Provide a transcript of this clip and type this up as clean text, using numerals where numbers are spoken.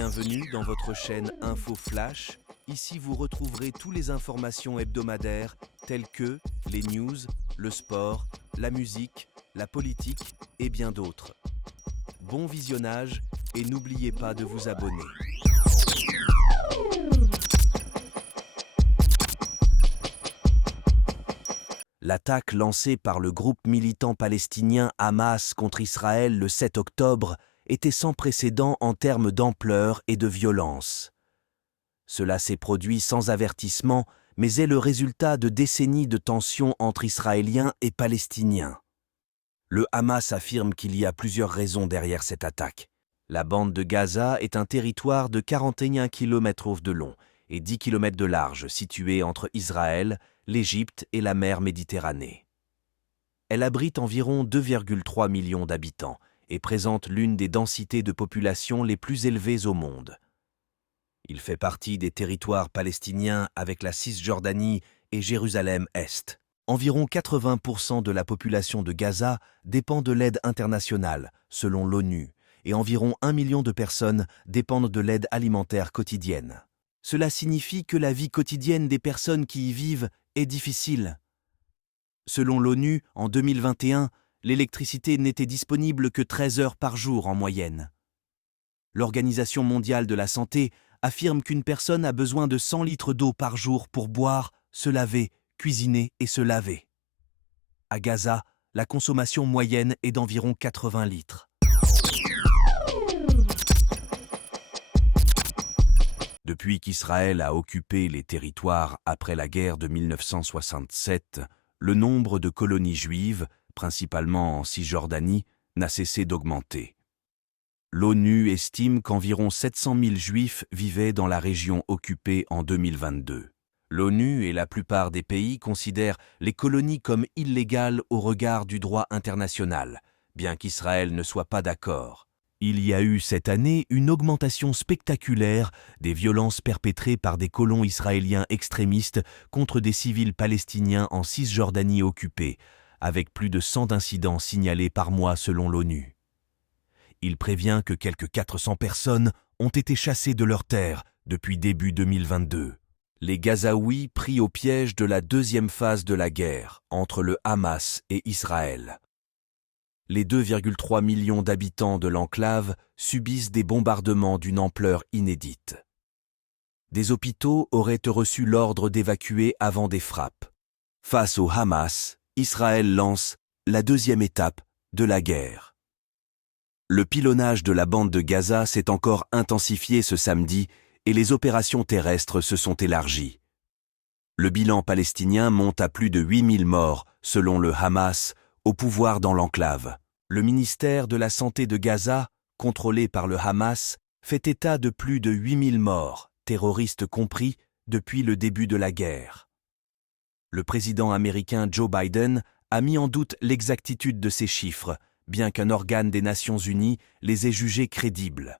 Bienvenue dans votre chaîne Info Flash. Ici, vous retrouverez toutes les informations hebdomadaires telles que les news, le sport, la musique, la politique et bien d'autres. Bon visionnage et n'oubliez pas de vous abonner. L'attaque lancée par le groupe militant palestinien Hamas contre Israël le 7 octobre était sans précédent en termes d'ampleur et de violence. Cela s'est produit sans avertissement, mais est le résultat de décennies de tensions entre Israéliens et Palestiniens. Le Hamas affirme qu'il y a plusieurs raisons derrière cette attaque. La bande de Gaza est un territoire de 41 km de long et 10 km de large situé entre Israël, l'Égypte et la mer Méditerranée. Elle abrite environ 2,3 millions d'habitants et présente l'une des densités de population les plus élevées au monde. Il fait partie des territoires palestiniens avec la Cisjordanie et Jérusalem-Est. Environ 80% de la population de Gaza dépend de l'aide internationale, selon l'ONU, et environ 1 million de personnes dépendent de l'aide alimentaire quotidienne. Cela signifie que la vie quotidienne des personnes qui y vivent est difficile. Selon l'ONU, en 2021, l'électricité n'était disponible que 13 heures par jour en moyenne. L'Organisation mondiale de la santé affirme qu'une personne a besoin de 100 litres d'eau par jour pour boire, se laver, cuisiner et se laver. À Gaza, la consommation moyenne est d'environ 80 litres. Depuis qu'Israël a occupé les territoires après la guerre de 1967, le nombre de colonies juives, principalement en Cisjordanie, n'a cessé d'augmenter. L'ONU estime qu'environ 700 000 juifs vivaient dans la région occupée en 2022. L'ONU et la plupart des pays considèrent les colonies comme illégales au regard du droit international, bien qu'Israël ne soit pas d'accord. Il y a eu cette année une augmentation spectaculaire des violences perpétrées par des colons israéliens extrémistes contre des civils palestiniens en Cisjordanie occupée, avec plus de 100 incidents signalés par mois selon l'ONU. Il prévient que quelques 400 personnes ont été chassées de leurs terres depuis début 2022. Les Gazaouis pris au piège de la deuxième phase de la guerre entre le Hamas et Israël. Les 2,3 millions d'habitants de l'enclave subissent des bombardements d'une ampleur inédite. Des hôpitaux auraient reçu l'ordre d'évacuer avant des frappes. Face au Hamas, Israël lance la deuxième étape de la guerre. Le pilonnage de la bande de Gaza s'est encore intensifié ce samedi et les opérations terrestres se sont élargies. Le bilan palestinien monte à plus de 8000 morts, selon le Hamas, au pouvoir dans l'enclave. Le ministère de la Santé de Gaza, contrôlé par le Hamas, fait état de plus de 8000 morts, terroristes compris, depuis le début de la guerre. Le président américain Joe Biden a mis en doute l'exactitude de ces chiffres, bien qu'un organe des Nations Unies les ait jugés crédibles.